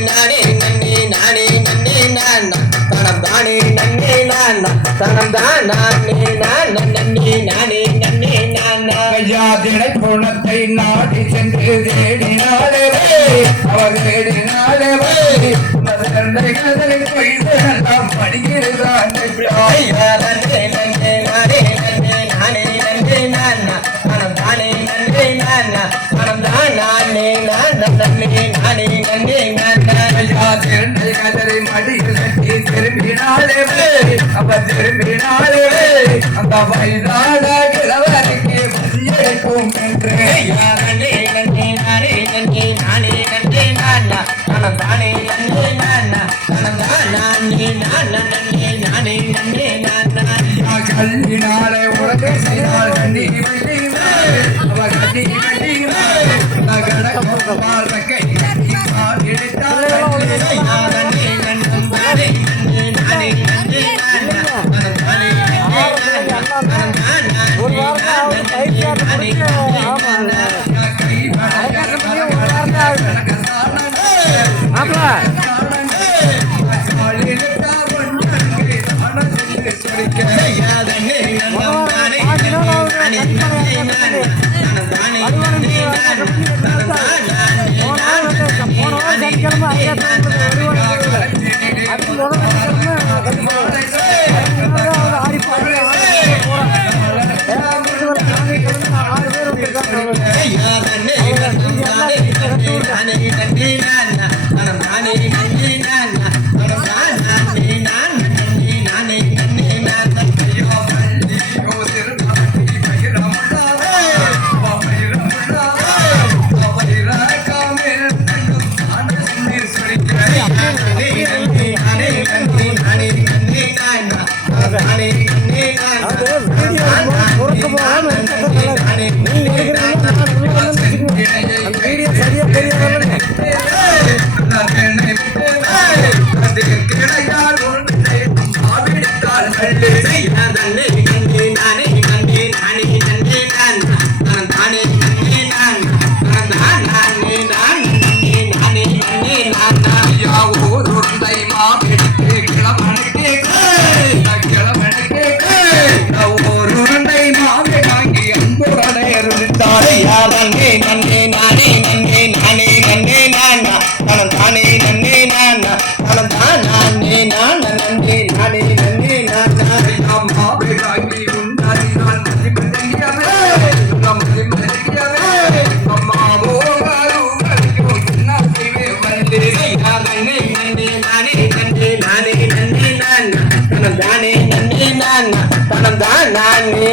நானே நன்னே நானே நன்னே நானா தனம் தானே நன்னே நானா தனம் தான் நானே நான் நன்னே நானே நன்னே நானா யாதிரை குணத்தை நாடி சென்று தேடினாலே அவர் தேடினாலே கதலை கொய்தெல்லாம் படிக்கிறான் நன்னே நன்னே நானே நன்னே நானே நன்னே நானா தனம் தானே நன்னே நானா தனம் தான் நானே நான் நன்னே நானே நன்னே நானா யாதிரை கதலை மடியில் கட்டி திரும்பினாலே அவர் திரும்பினாலே அந்த வயதான கிழவருக்கு வசியேற்கும் என்று நன்னே நன்னே நானே நன்னே நானே நன்னே நானா தனம் தானே நன்னே நானா தனம் தான் நானே நான் நன்னே நானே நன்னே நானா கல்லினாலே உலகை செய்தால் கண்ணி அவர் கண்ணி நகரப்பால் கை எடுத்தால் நன்னே நன்னும் தானே நன்னே நானே நன்னே நானா தனம் தானே நன்னே நானா தனம் தான் நானே